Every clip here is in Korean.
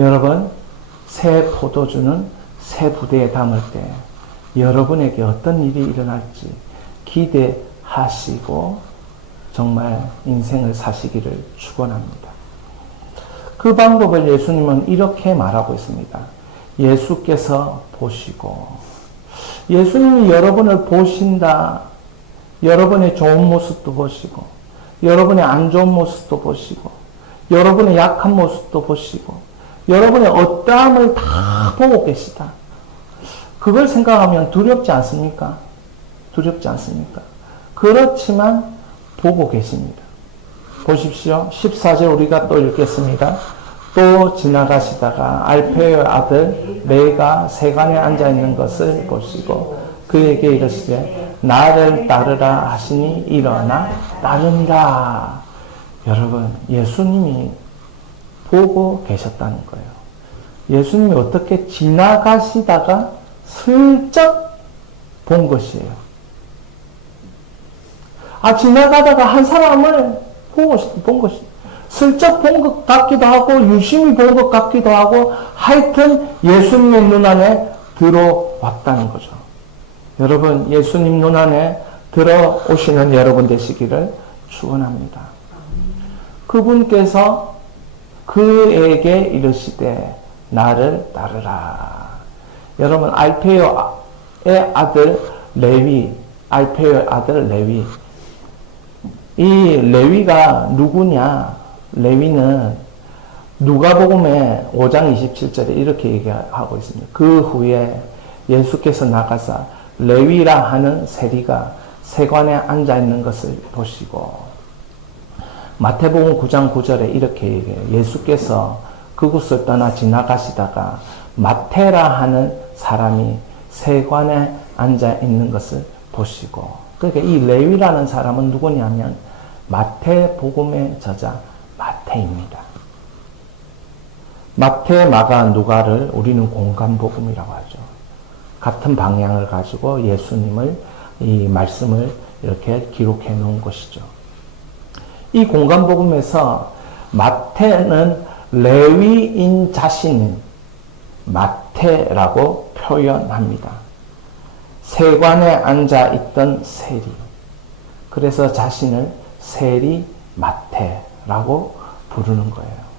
여러분, 새 포도주는 새 부대에 담을 때 여러분에게 어떤 일이 일어날지 기대하시고 정말 인생을 사시기를 축원합니다. 그 방법을 예수님은 이렇게 말하고 있습니다. 예수께서 보시고, 예수님이 여러분을 보신다. 여러분의 좋은 모습도 보시고, 여러분의 안 좋은 모습도 보시고, 여러분의 약한 모습도 보시고, 여러분의 어떠함을 다 보고 계시다. 그걸 생각하면 두렵지 않습니까? 두렵지 않습니까? 그렇지만 보고 계십니다. 보십시오. 14절 우리가 또 읽겠습니다. 또 지나가시다가 알페의 아들 레위가 세관에 앉아있는 것을 보시고 그에게 이르시되 나를 따르라 하시니 일어나 따르니라. 여러분, 예수님이 보고 계셨다는 거예요. 예수님이 어떻게 지나가시다가 슬쩍 본 것이에요. 지나가다가 한 사람을 본 것이 슬쩍 본 것 같기도 하고 유심히 본 것 같기도 하고 하여튼 예수님의 눈안에 들어왔다는 거죠. 여러분, 예수님 눈안에 들어오시는 여러분 되시기를 축원합니다. 그분께서 그에게 이르시되 나를 따르라. 여러분, 알페의 아들 레위, 알페의 아들 레위. 이 레위가 누구냐? 레위는 누가복음의 5장 27절에 이렇게 얘기하고 있습니다. 그 후에 예수께서 나가사 레위라 하는 세리가 세관에 앉아있는 것을 보시고, 마태복음 9장 9절에 이렇게 얘기해요. 예수께서 그곳을 떠나 지나가시다가 마태라 하는 사람이 세관에 앉아있는 것을 보시고, 그러니까 이 레위라는 사람은 누구냐면 마태복음의 저자 마태입니다. 마태, 마가, 누가를 우리는 공간복음이라고 하죠. 같은 방향을 가지고 예수님을 이 말씀을 이렇게 기록해 놓은 것이죠. 이 공간복음에서 마태는 레위인 자신 마태라고 표현합니다. 세관에 앉아있던 세리. 그래서 자신을 세리 마태라고 부르는 거예요.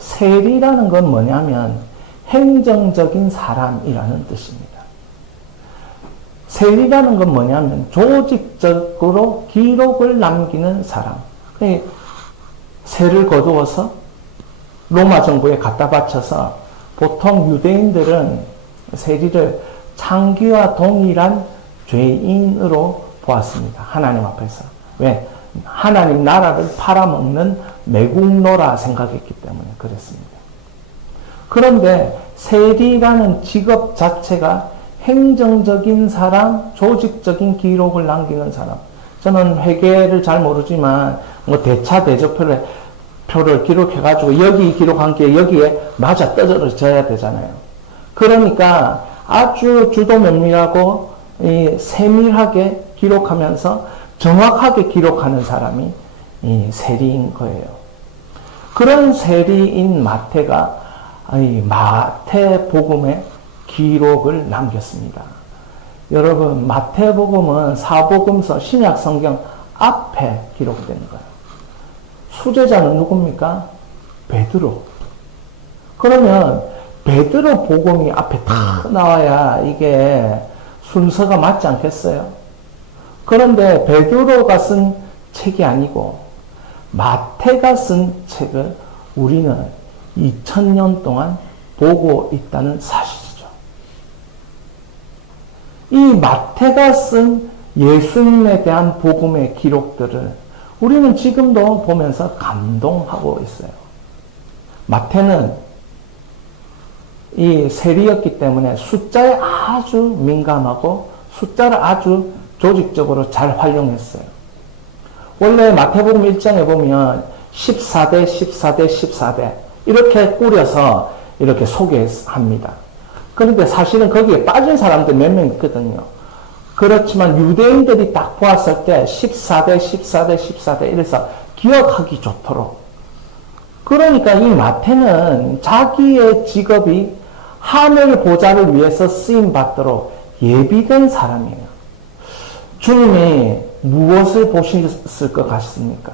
세리라는 건 뭐냐면 행정적인 사람이라는 뜻입니다. 세리라는 건 뭐냐면 조직적으로 기록을 남기는 사람. 세를 거두어서 로마 정부에 갖다 바쳐서 보통 유대인들은 세리를 창기와 동일한 죄인으로 보았습니다. 하나님 앞에서. 왜? 하나님 나라를 팔아먹는 매국노라 생각했기 때문에 그랬습니다. 그런데 세리라는 직업 자체가 행정적인 사람, 조직적인 기록을 남기는 사람. 저는 회계를 잘 모르지만 뭐 대차 대조표를 기록해가지고 여기 기록한 게 여기에 맞아 떨어져야 되잖아요. 그러니까 아주 주도 면밀하고 세밀하게 기록하면서 정확하게 기록하는 사람이 이 세리인 거예요. 그런 세리인 마태가 마태복음에 기록을 남겼습니다. 여러분, 마태복음은 사복음서 신약 성경 앞에 기록된 거예요. 수제자는 누굽니까? 베드로. 그러면 베드로 복음이 앞에 딱 나와야 이게 순서가 맞지 않겠어요? 그런데 베드로가 쓴 책이 아니고 마태가 쓴 책을 우리는 2000년 동안 보고 있다는 사실이죠. 이 마태가 쓴 예수님에 대한 복음의 기록들을 우리는 지금도 보면서 감동하고 있어요. 마태는 이 세리였기 때문에 숫자에 아주 민감하고 숫자를 아주 조직적으로 잘 활용했어요. 원래 마태복음 1장에 보면 14대, 14대, 14대 이렇게 꾸려서 이렇게 소개합니다. 그런데 사실은 거기에 빠진 사람들 몇 명 있거든요. 그렇지만 유대인들이 딱 보았을 때 14대, 14대, 14대 이래서 기억하기 좋도록 그러니까 이 마태는 자기의 직업이 하늘 보좌를 위해서 쓰임 받도록 예비된 사람이에요. 주님이 무엇을 보셨을 것 같습니까?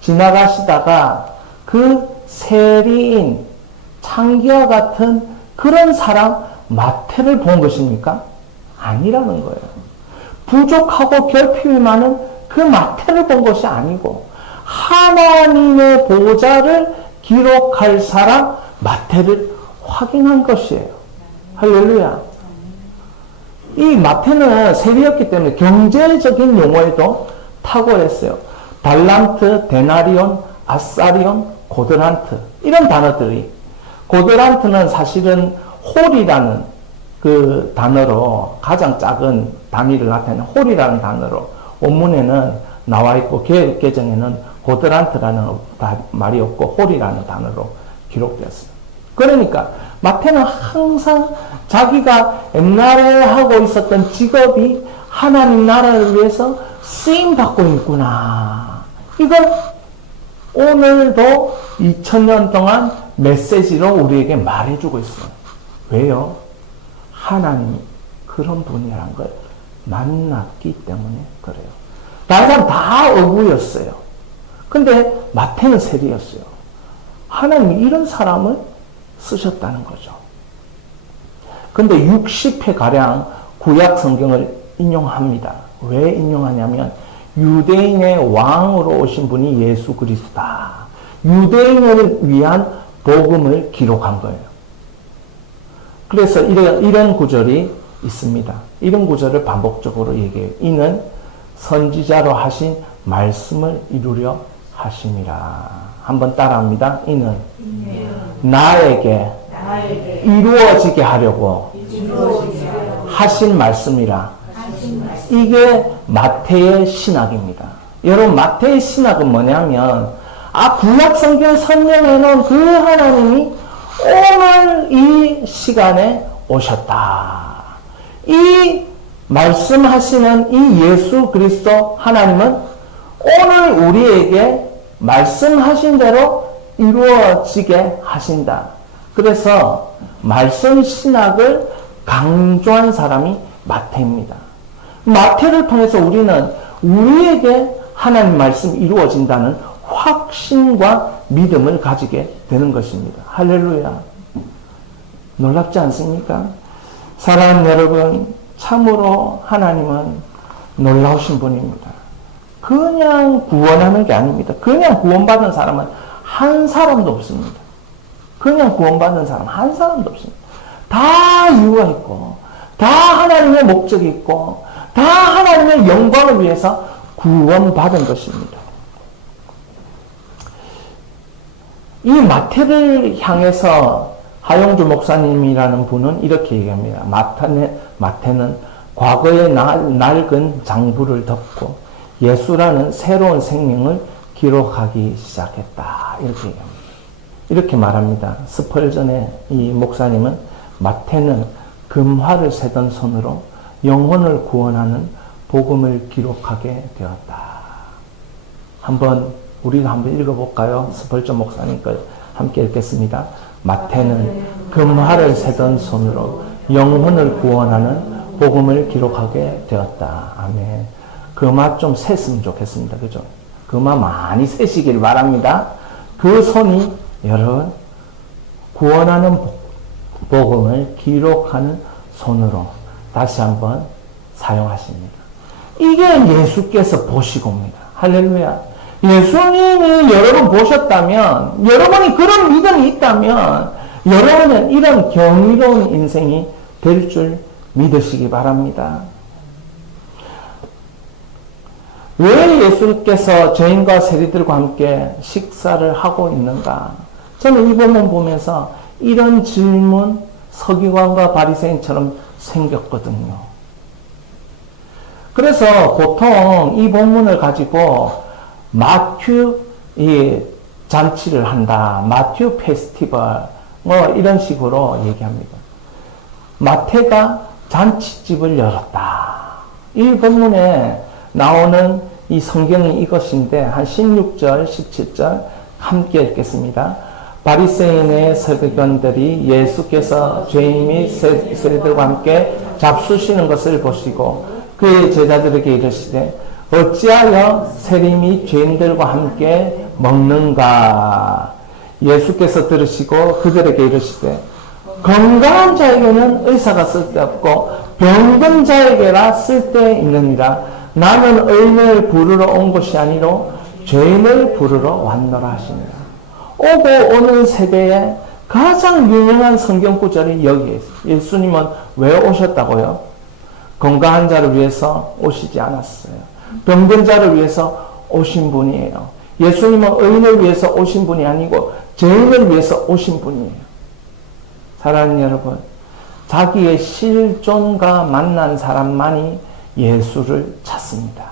지나가시다가 그 세리인 창기와 같은 그런 사람 마태를 본 것입니까? 아니라는 거예요. 부족하고 결핍이 많은 그 마태를 본 것이 아니고 하나님의 보좌를 기록할 사람 마태를 확인한 것이에요. 할렐루야. 이 마태는 세리였기 때문에 경제적인 용어에도 탁월했어요. 달란트, 데나리온, 아사리온, 고드란트 이런 단어들이, 고드란트는 사실은 홀이라는 그 단어로 가장 작은 단위를 나타내는 홀이라는 단어로 원문에는 나와 있고 개정에는 고드란트라는 말이 없고 홀이라는 단어로 기록되었어요. 그러니까 마태는 항상 자기가 옛날에 하고 있었던 직업이 하나님 나라를 위해서 쓰임받고 있구나. 이걸 오늘도 2000년 동안 메시지로 우리에게 말해주고 있어요. 왜요? 하나님이 그런 분이란 걸 만났기 때문에 그래요. 다른 사람 다 어부였어요. 근데 마태는 세리였어요. 하나님이 이런 사람을 쓰셨다는 거죠. 근데 60회가량 구약 성경을 인용합니다. 왜 인용하냐면 유대인의 왕으로 오신 분이 예수 그리스도다. 유대인을 위한 복음을 기록한 거예요. 그래서 이런 구절이 있습니다. 이런 구절을 반복적으로 얘기해요. 이는 선지자로 하신 말씀을 이루려 하심이라. 한번 따라합니다. 이는 나에게 이루어지게 하려고 하신 말씀이라. 이게 마태의 신학입니다. 여러분, 마태의 신학은 뭐냐면 구약 성경에 설명해 놓은 그 하나님이 오늘 이 시간에 오셨다. 이 말씀하시는 이 예수 그리스도 하나님은 오늘 우리에게 말씀하신 대로 이루어지게 하신다. 그래서 말씀 신학을 강조한 사람이 마태입니다. 마태를 통해서 우리는 우리에게 하나님 말씀이 이루어진다는 확신과 믿음을 가지게 되는 것입니다. 할렐루야. 놀랍지 않습니까? 사랑하는 여러분, 참으로 하나님은 놀라우신 분입니다. 그냥 구원하는 게 아닙니다. 그냥 구원받은 사람은 한 사람도 없습니다. 그냥 구원받은 사람 한 사람도 없습니다. 다 이유가 있고, 다 하나님의 목적이 있고, 다 하나님의 영광을 위해서 구원받은 것입니다. 이 마태를 향해서 하용주 목사님이라는 분은 이렇게 얘기합니다. 마태는 과거의 낡은 장부를 덮고 예수라는 새로운 생명을 기록하기 시작했다. 이렇게 얘기합니다. 이렇게 말합니다. 스펄전의 이 목사님은 마태는 금화를 세던 손으로 영혼을 구원하는 복음을 기록하게 되었다. 우리가 한번 읽어볼까요? 스펄전 목사님 걸 함께 읽겠습니다. 마태는 금화를 세던 손으로 영혼을 구원하는 복음을 기록하게 되었다. 아멘. 금화 좀 셌으면 좋겠습니다. 그죠? 금화 많이 세시길 바랍니다. 그 손이 여러분 구원하는 복음을 기록하는 손으로 다시 한번 사용하십니다. 이게 예수께서 보시고 옵니다. 할렐루야. 예수님이 여러분 보셨다면, 여러분이 그런 믿음이 있다면, 여러분은 이런 경이로운 인생이 될 줄 믿으시기 바랍니다. 왜 예수께서 죄인과 세리들과 함께 식사를 하고 있는가? 저는 이 본문 보면서 이런 질문 서기관과 바리새인처럼 생겼거든요. 그래서 보통 이 본문을 가지고 마튜 잔치를 한다. 마튜 페스티벌 이런 식으로 얘기합니다. 마태가 잔치집을 열었다. 이 본문에 나오는 이 성경이 이것인데 한 16절, 17절 함께 읽겠습니다. 바리새인의 서기관들이 예수께서 죄인 및 세리들과 함께 잡수시는 것을 보시고 그의 제자들에게 이르시되 어찌하여 세리 및 죄인들과 함께 먹는가? 예수께서 들으시고 그들에게 이르시되 건강한 자에게는 의사가 쓸데없고 병든 자에게라 쓸데있느니라. 나는 의인을 부르러 온 것이 아니로 죄인을 부르러 왔노라 하시니라. 오고 오는 세대에 가장 유명한 성경 구절이 여기에 있어요. 예수님은 왜 오셨다고요? 건강한 자를 위해서 오시지 않았어요. 병든 자를 위해서 오신 분이에요. 예수님은 의인을 위해서 오신 분이 아니고 죄인을 위해서 오신 분이에요. 사랑하는 여러분, 자기의 실존과 만난 사람만이 예수를 찾습니다.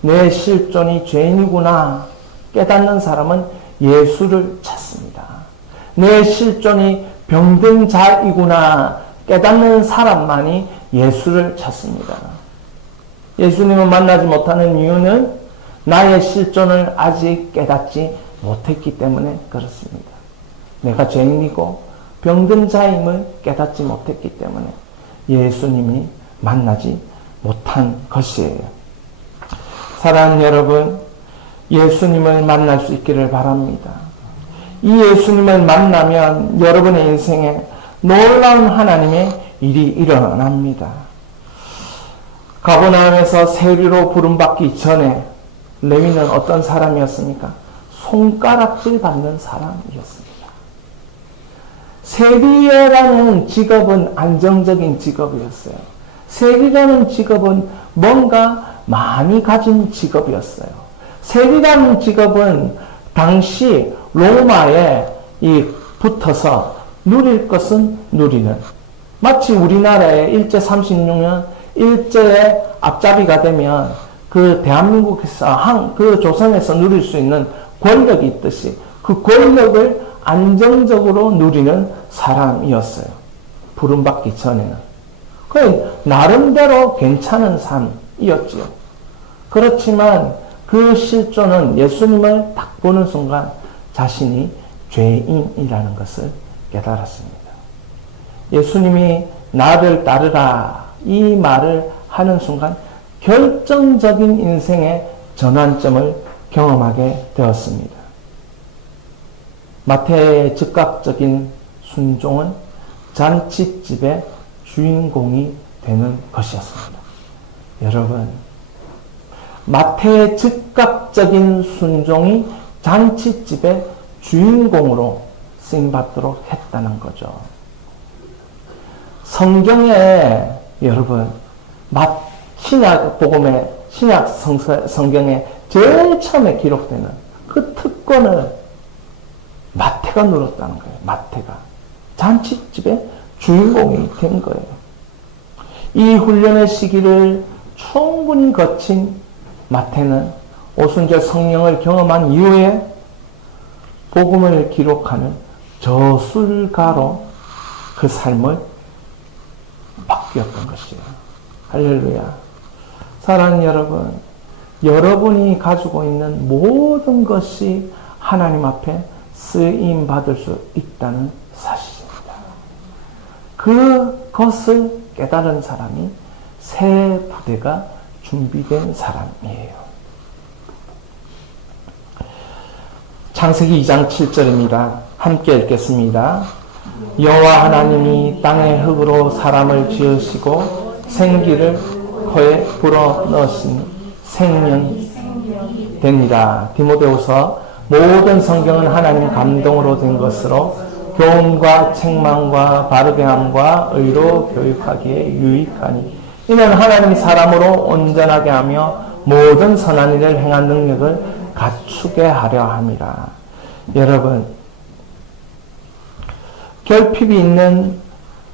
내 실존이 죄인이구나 깨닫는 사람은 예수를 찾습니다. 내 실존이 병든 자이구나 깨닫는 사람만이 예수를 찾습니다. 예수님을 만나지 못하는 이유는 나의 실존을 아직 깨닫지 못했기 때문에 그렇습니다. 내가 죄인이고 병든 자임을 깨닫지 못했기 때문에 예수님이 만나지 못한 것이에요. 사랑하는 여러분, 예수님을 만날 수 있기를 바랍니다. 이 예수님을 만나면 여러분의 인생에 놀라운 하나님의 일이 일어납니다. 가버나움에서 세리로 부름받기 전에 레위는 어떤 사람이었습니까? 손가락질 받는 사람이었습니다. 세리라는 직업은 안정적인 직업이었어요. 세리라는 직업은 뭔가 많이 가진 직업이었어요. 세리라는 직업은 당시 로마에 붙어서 누릴 것은 누리는, 마치 우리나라의 일제 36년 일제의 앞잡이가 되면 그 대한민국에서 그 조선에서 누릴 수 있는 권력이 있듯이 그 권력을 안정적으로 누리는 사람이었어요. 부름받기 전에는. 그 나름대로 괜찮은 삶이었지요. 그렇지만 그 실존은 예수님을 딱 보는 순간 자신이 죄인이라는 것을 깨달았습니다. 예수님이 나를 따르라 이 말을 하는 순간 결정적인 인생의 전환점을 경험하게 되었습니다. 마태의 즉각적인 순종은 잔치집의 주인공이 되는 것이었습니다. 여러분, 마태의 즉각적인 순종이 잔치집의 주인공으로 쓰임받도록 했다는 거죠. 성경에 여러분, 신약 복음의 신약 성경에 제일 처음에 기록되는 그 특권을 마태가 누렸다는 거예요. 마태가 잔치집의 주인공이 된 거예요. 이 훈련의 시기를 충분히 거친 마태는 오순절 성령을 경험한 이후에 복음을 기록하는 저술가로 그 삶을 바뀌었던 것이에요. 할렐루야. 사랑하는 여러분, 여러분이 가지고 있는 모든 것이 하나님 앞에 쓰임 받을 수 있다는 사실입니다. 그것을 깨달은 사람이 새 부대가 준비된 사람이에요. 창세기 2장 7절입니다. 함께 읽겠습니다. 여호와 하나님이 땅의 흙으로 사람을 지으시고 생기를 코에 불어넣으시니 생명이 됩니다. 디모데후서 모든 성경은 하나님 감동으로 된 것으로 교훈과 책망과 바르게 함과 의로 교육하기에 유익하니 이는 하나님이 사람으로 온전하게 하며 모든 선한 일을 행한 능력을 갖추게 하려 함이라. 여러분, 결핍이 있는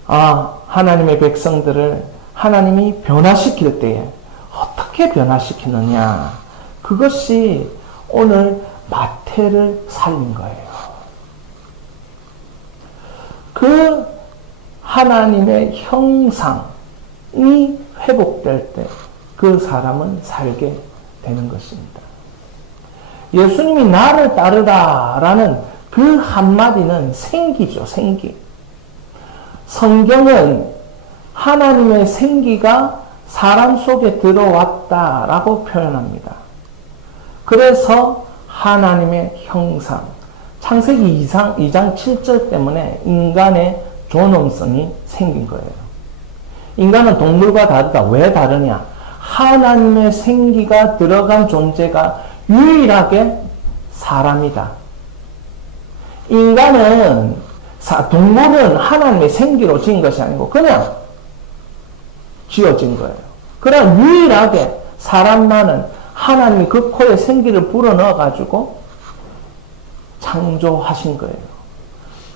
하나님의 백성들을 하나님이 변화시킬 때에 어떻게 변화시키느냐, 그것이 오늘 마태를 살린 거예요. 그 하나님의 형상이 회복될 때 그 사람은 살게 되는 것입니다. 예수님이 나를 따르라 라는 그 한마디는 생기죠, 생기. 성경은 하나님의 생기가 사람 속에 들어왔다라고 표현합니다. 그래서 하나님의 형상, 창세기 2장 7절 때문에 인간의 존엄성이 생긴 거예요. 인간은 동물과 다르다. 왜 다르냐? 하나님의 생기가 들어간 존재가 유일하게 사람이다. 인간은, 동물은 하나님의 생기로 지은 것이 아니고 그냥 지어진 거예요. 그러나 유일하게 사람만은 하나님이 그 코에 생기를 불어넣어가지고 창조하신 거예요.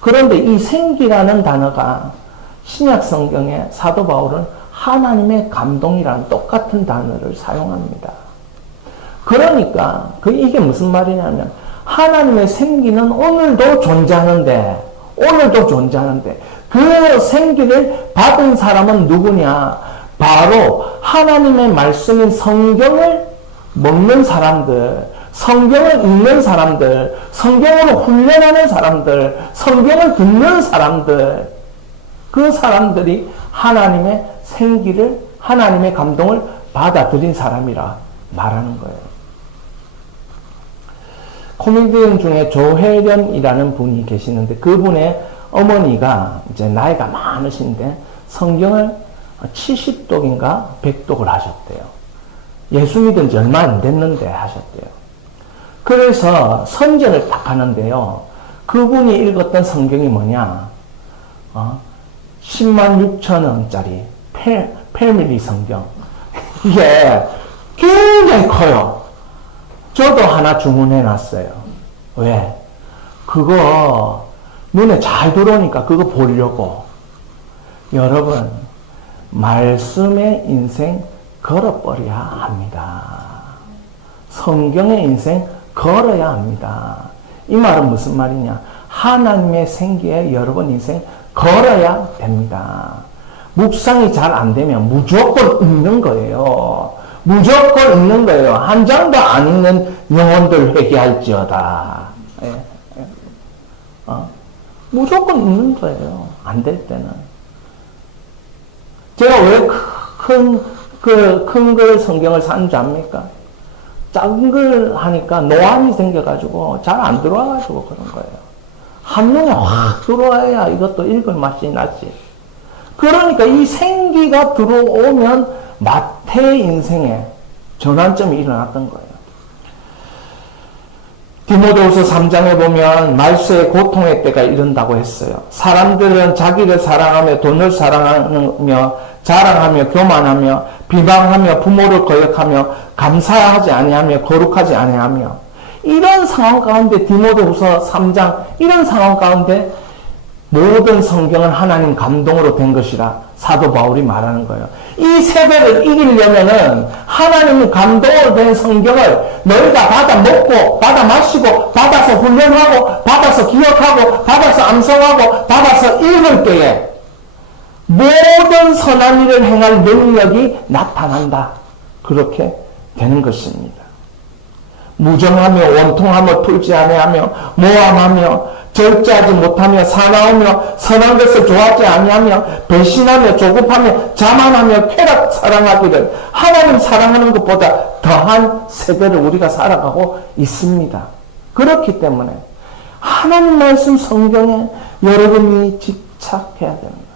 그런데 이 생기라는 단어가 신약 성경에 사도 바울은 하나님의 감동이라는 똑같은 단어를 사용합니다. 그러니까 이게 무슨 말이냐면 하나님의 생기는 오늘도 존재하는데 그 생기를 받은 사람은 누구냐? 바로 하나님의 말씀인 성경을 먹는 사람들, 성경을 읽는 사람들, 성경으로 훈련하는 사람들, 성경을 듣는 사람들, 그 사람들이 하나님의 생기를, 하나님의 감동을 받아들인 사람이라 말하는 거예요. 코미디언 중에 조혜련이라는 분이 계시는데 그분의 어머니가 이제 나이가 많으신데 성경을 70독인가 100독을 하셨대요. 예수 믿은 지 얼마 안 됐는데 하셨대요. 그래서 선전을 딱 하는데요. 그분이 읽었던 성경이 뭐냐? 10만 6천 원짜리 패밀리 성경. 이게 굉장히 커요. 저도 하나 주문해 놨어요. 왜? 그거 눈에 잘 들어오니까 그거 보려고. 여러분, 말씀의 인생 걸어버려야 합니다. 성경의 인생 걸어야 합니다. 이 말은 무슨 말이냐? 하나님의 생기에 여러분 인생 걸어야 됩니다. 묵상이 잘 안 되면 무조건 읽는 거예요. 무조건 읽는 거예요. 한 장도 안 읽는 영혼들 회개할지어다. 무조건 읽는 거예요. 안 될 때는. 제가 왜 큰 걸 성경을 사는 줄 압니까? 작은 걸 하니까 노안이 생겨가지고 잘 안 들어와가지고 그런 거예요. 한눈에 확 들어와야 이것도 읽을 맛이 나지. 그러니까 이 생기가 들어오면 마태의 인생에 전환점이 일어났던 거예요. 디모데후서 3장에 보면 말세의 고통의 때가 이른다고 했어요. 사람들은 자기를 사랑하며 돈을 사랑하며 자랑하며 교만하며 비방하며 부모를 거역하며 감사하지 아니하며 거룩하지 아니하며 이런 상황 가운데 디모데후서 3장 이런 상황 가운데 모든 성경은 하나님 감동으로 된 것이라 사도 바울이 말하는 거예요. 이 세대를 이기려면은 하나님 감동으로 된 성경을 너희가 받아 먹고 받아 마시고 받아서 훈련하고 받아서 기억하고 받아서 암송하고 받아서 읽을 때에 모든 선한 일을 행할 능력이 나타난다. 그렇게 되는 것입니다. 무정하며 원통하며 풀지 아니하며 모함하며 절제하지 못하며 사나우며 선한 것을 좋아하지 아니하며 배신하며 조급하며 자만하며 쾌락 사랑하기를 하나님 사랑하는 것보다 더한 세대를 우리가 살아가고 있습니다. 그렇기 때문에 하나님 말씀 성경에 여러분이 집착해야 됩니다.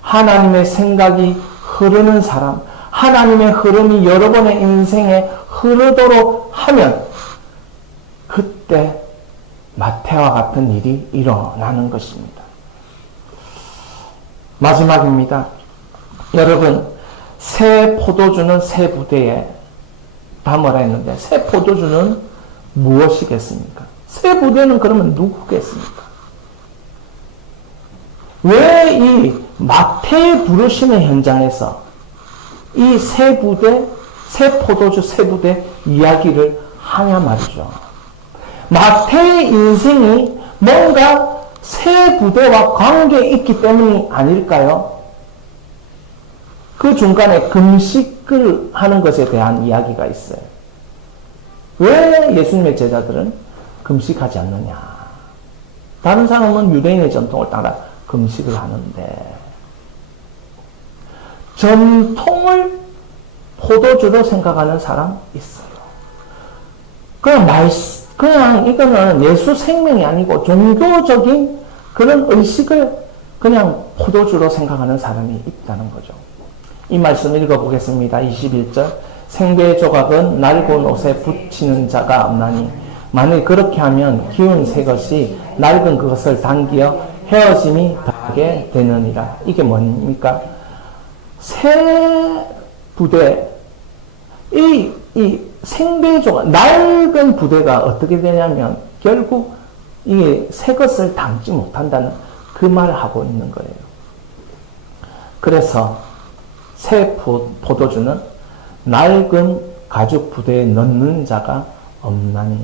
하나님의 생각이 흐르는 사람, 하나님의 흐름이 여러분의 인생에 흐르도록 하면 그때 마태와 같은 일이 일어나는 것입니다. 마지막입니다. 여러분, 새 포도주는 새 부대에 담으라 했는데 새 포도주는 무엇이겠습니까? 새 부대는 그러면 누구겠습니까? 왜 이 마태의 부르심의 현장에서 이 새 부대, 새 포도주, 새 부대 이야기를 하냐 말이죠. 마태의 인생이 뭔가 새 부대와 관계에 있기 때문이 아닐까요? 그 중간에 금식을 하는 것에 대한 이야기가 있어요. 왜 예수님의 제자들은 금식하지 않느냐? 다른 사람은 유대인의 전통을 따라 금식을 하는데 전통을 포도주로 생각하는 사람 있어요. 그냥 이거는 예수 생명이 아니고 종교적인 그런 의식을 그냥 포도주로 생각하는 사람이 있다는 거죠. 이 말씀 읽어보겠습니다. 21절. 생배 조각은 낡은 옷에 붙이는 자가 없나니 만일 그렇게 하면 기운 새 것이 낡은 그것을 당기어 헤어짐이 더하게 되느니라. 이게 뭡니까? 새 부대, 이 생배 조각, 낡은 부대가 어떻게 되냐면 결국 이게 새 것을 담지 못한다는 그 말을 하고 있는 거예요. 그래서 새 포도주는 낡은 가죽 부대에 넣는 자가 없나니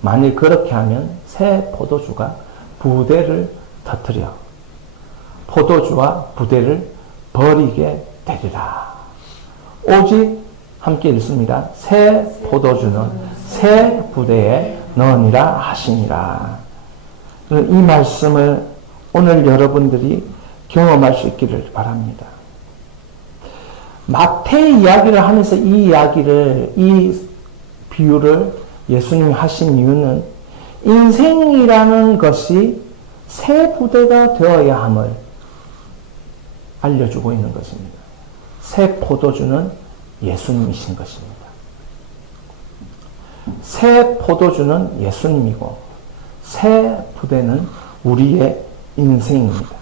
만일 그렇게 하면 새 포도주가 부대를 터뜨려 포도주와 부대를 버리게 되리라. 오직 함께 읽습니다. 새 포도주는 새 부대에 넣으니라 하시니라. 이 말씀을 오늘 여러분들이 경험할 수 있기를 바랍니다. 마태의 이야기를 하면서 이 비유를 예수님이 하신 이유는 인생이라는 것이 새 부대가 되어야 함을 알려주고 있는 것입니다. 새 포도주는 예수님이신 것입니다. 새 포도주는 예수님이고 새 부대는 우리의 인생입니다.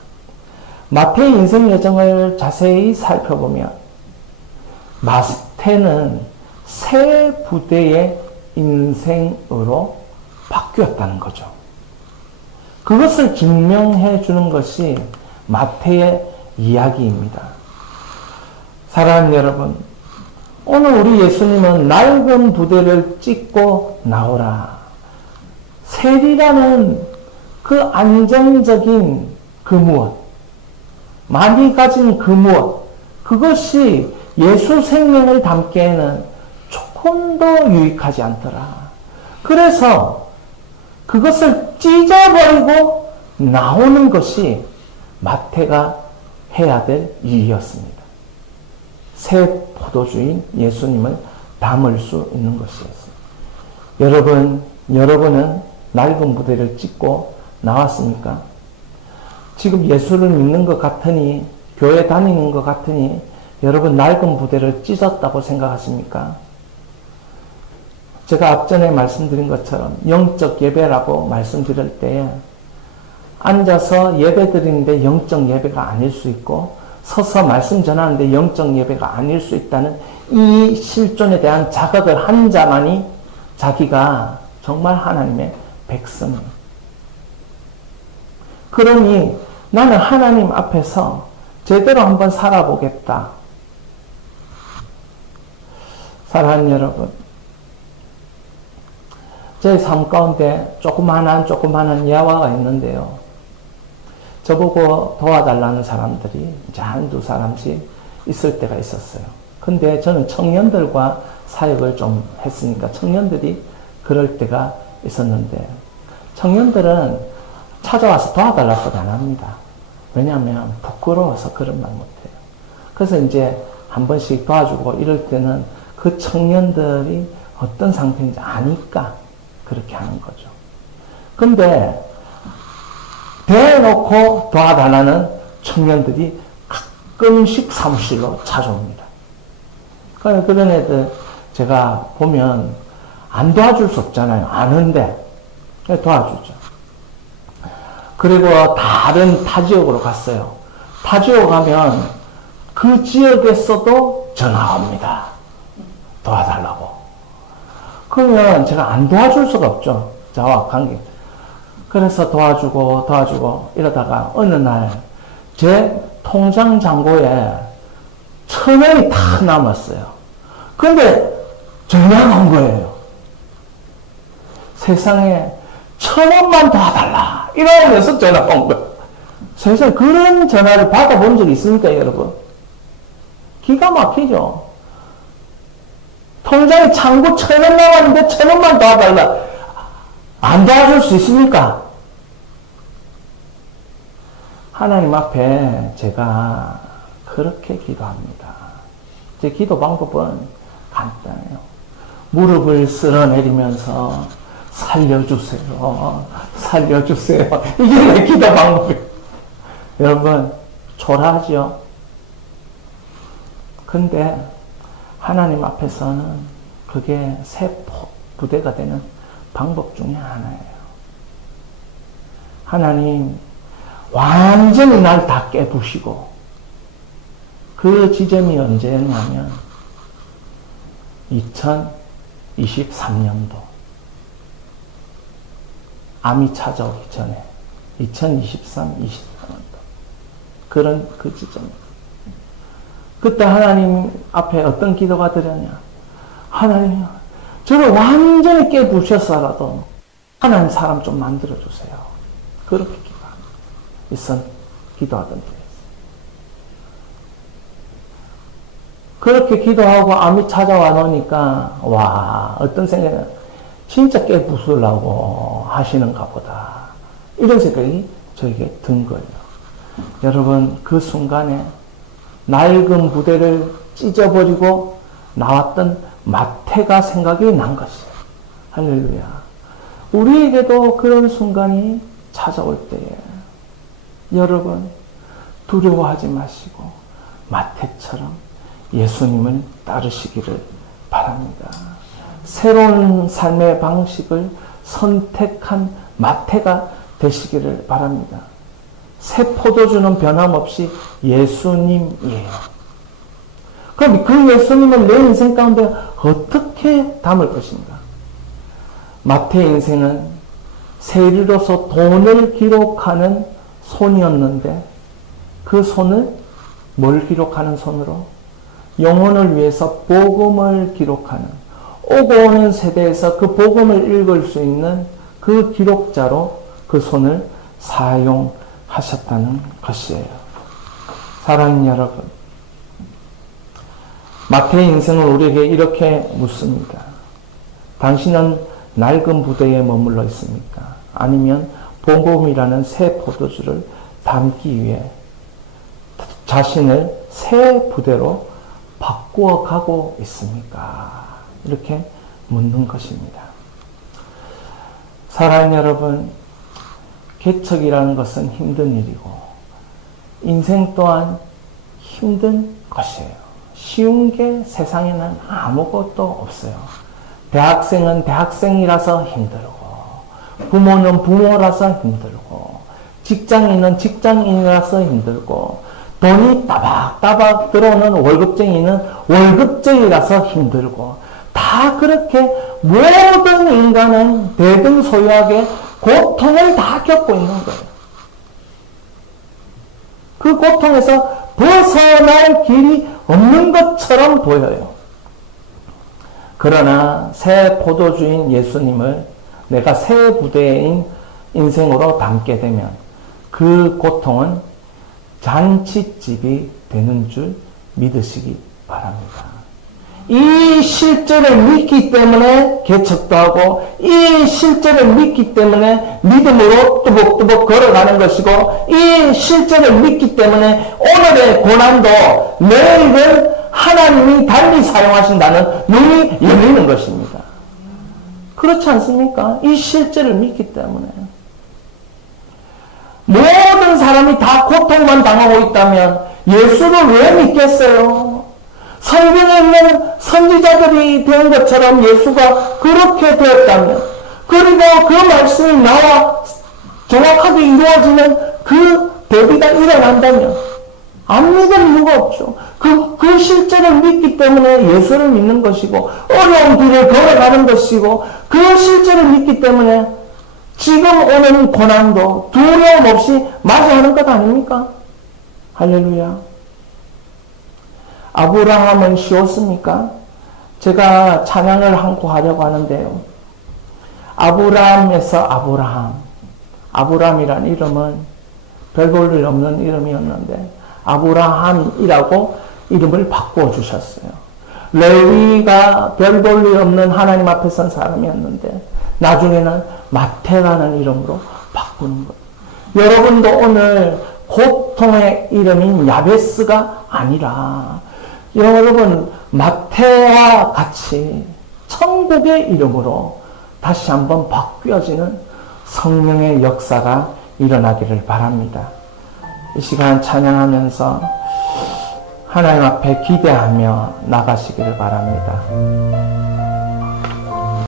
마태의 인생 여정을 자세히 살펴보면 마태는 새 부대의 인생으로 바뀌었다는 거죠. 그것을 증명해 주는 것이 마태의 이야기입니다. 사랑하는 여러분, 오늘 우리 예수님은 낡은 부대를 찢고 나오라. 셀이라는 그 안정적인 그 무엇, 많이 가진 그 무엇, 그것이 예수 생명을 담기에는 조금도 유익하지 않더라. 그래서 그것을 찢어버리고 나오는 것이 마태가 해야 될 일이었습니다. 새 포도주인 예수님을 담을 수 있는 것이었습니다. 여러분은 낡은 부대를 찢고 나왔습니까? 지금 예수를 믿는 것 같으니, 교회 다니는 것 같으니, 여러분 낡은 부대를 찢었다고 생각하십니까? 제가 앞전에 말씀드린 것처럼 영적 예배라고 말씀드릴 때에 앉아서 예배 드리는데 영적 예배가 아닐 수 있고 서서 말씀 전하는데 영적 예배가 아닐 수 있다는 이 실존에 대한 자각을 한 자만이 자기가 정말 하나님의 백성이에요. 그러니 나는 하나님 앞에서 제대로 한번 살아보겠다. 사랑하는 여러분, 제 삶 가운데 조그마한 야화가 있는데요. 저보고 도와달라는 사람들이 이제 한두 사람씩 있을 때가 있었어요. 근데 저는 청년들과 사역을 좀 했으니까 청년들이 그럴 때가 있었는데, 청년들은 찾아와서 도와달라고 소리 안 합니다. 왜냐하면 부끄러워서 그런 말 못해요. 그래서 이제 한 번씩 도와주고 이럴 때는 그 청년들이 어떤 상태인지 아니까 그렇게 하는 거죠. 근데 대놓고 도와달라는 청년들이 가끔씩 사무실로 찾아옵니다. 그런 애들 제가 보면 안 도와줄 수 없잖아요. 아는데 도와주죠. 그리고 다른 타 지역으로 갔어요. 타 지역 가면 그 지역에서도 전화가 옵니다. 도와달라고. 그러면 제가 안 도와줄 수가 없죠. 저와 관계. 그래서 도와주고 이러다가 어느 날 제 통장 잔고에 1,000원이 다 남았어요. 근데 전화가 온 거예요. 세상에 1,000원만 도와달라. 이러면서 전화가 온 거예요. 세상에 그런 전화를 받아본 적이 있습니까, 여러분? 기가 막히죠. 통장에 창고 1,000원 나왔는데 1,000원만 도와달라. 안 도와줄 수 있습니까? 하나님 앞에 제가 그렇게 기도합니다. 제 기도 방법은 간단해요. 무릎을 쓸어내리면서 살려주세요. 살려주세요. 이게 내 기도 방법이에요. 여러분, 초라하죠? 근데 하나님 앞에서는 그게 새 부대가 되는 방법 중에 하나예요. 하나님 완전히 날 다 깨부시고, 그 지점이 언제였냐면 2023년도 암이 찾아오기 전에 2023, 24년도 그런 그 지점입니다. 그때 하나님 앞에 어떤 기도가 드렸냐? 하나님, 저를 완전히 깨부셔서라도 하나님 사람 좀 만들어주세요. 그렇게 기도합니다. 일선 기도하던 중에. 그렇게 기도하고 암이 찾아와 놓으니까, 와, 어떤 생각이, 진짜 깨부수려고 하시는가 보다. 이런 생각이 저에게 든 거예요. 여러분, 그 순간에 낡은 부대를 찢어버리고 나왔던 마태가 생각이 난 것이에요. 할렐루야. 우리에게도 그런 순간이 찾아올 때에 여러분 두려워하지 마시고 마태처럼 예수님을 따르시기를 바랍니다. 새로운 삶의 방식을 선택한 마태가 되시기를 바랍니다. 새 포도주는 변함없이 예수님이에요. 그럼 그 예수님을 내 인생 가운데 어떻게 담을 것인가? 마태의 인생은 세리로서 돈을 기록하는 손이었는데 그 손을 뭘 기록하는 손으로? 영혼을 위해서 복음을 기록하는, 오고 오는 세대에서 그 복음을 읽을 수 있는 그 기록자로 그 손을 사용하셨다는 것이에요. 사랑하는 여러분, 마태의 인생은 우리에게 이렇게 묻습니다. 당신은 낡은 부대에 머물러 있습니까? 아니면 복음이라는 새 포도주를 담기 위해 자신을 새 부대로 바꾸어 가고 있습니까? 이렇게 묻는 것입니다. 사랑하는 여러분, 개척이라는 것은 힘든 일이고 인생 또한 힘든 것이에요. 쉬운 게 세상에는 아무것도 없어요. 대학생은 대학생이라서 힘들고, 부모는 부모라서 힘들고, 직장인은 직장인이라서 힘들고, 돈이 따박따박 들어오는 월급쟁이는 월급쟁이라서 힘들고, 다 그렇게 모든 인간은 대등소유하게 고통을 다 겪고 있는 거예요. 그 고통에서 벗어날 길이 없는 것처럼 보여요. 그러나 새 포도주인 예수님을 내가 새 부대인 인생으로 담게 되면 그 고통은 잔치집이 되는 줄 믿으시기 바랍니다. 이 실제를 믿기 때문에 개척도 하고, 이 실제를 믿기 때문에 믿음으로 뚜벅뚜벅 걸어가는 것이고, 이 실제를 믿기 때문에 오늘의 고난도 내일을 하나님이 달리 사용하신다는 눈이 열리는 것입니다. 그렇지 않습니까? 이 실제를 믿기 때문에. 모든 사람이 다 고통만 당하고 있다면 예수를 왜 믿겠어요? 성경에 있는 선지자들이 된 것처럼 예수가 그렇게 되었다면, 그리고 그 말씀이 나와 정확하게 이루어지는 그 대비가 일어난다면 안 믿을 이유가 없죠. 그 실제를 믿기 때문에 예수를 믿는 것이고, 어려운 길을 걸어가는 것이고, 그 실제를 믿기 때문에 지금 오는 고난도 두려움 없이 맞이하는 것 아닙니까? 할렐루야. 아브라함은 쉬웠습니까? 제가 찬양을 한 곡 하려고 하는데요. 아브라함에서 아브라함. 아브라함이란 이름은 별 볼 일 없는 이름이었는데 아브라함이라고 이름을 바꾸어 주셨어요. 레위가 별 볼 일 없는 하나님 앞에 선 사람이었는데 나중에는 마태라는 이름으로 바꾸는 거예요. 여러분도 오늘 고통의 이름인 야베스가 아니라 여러분 마태와 같이 천국의 이름으로 다시 한번 바뀌어지는 성령의 역사가 일어나기를 바랍니다. 이 시간 찬양하면서 하나님 앞에 기대하며 나가시기를 바랍니다.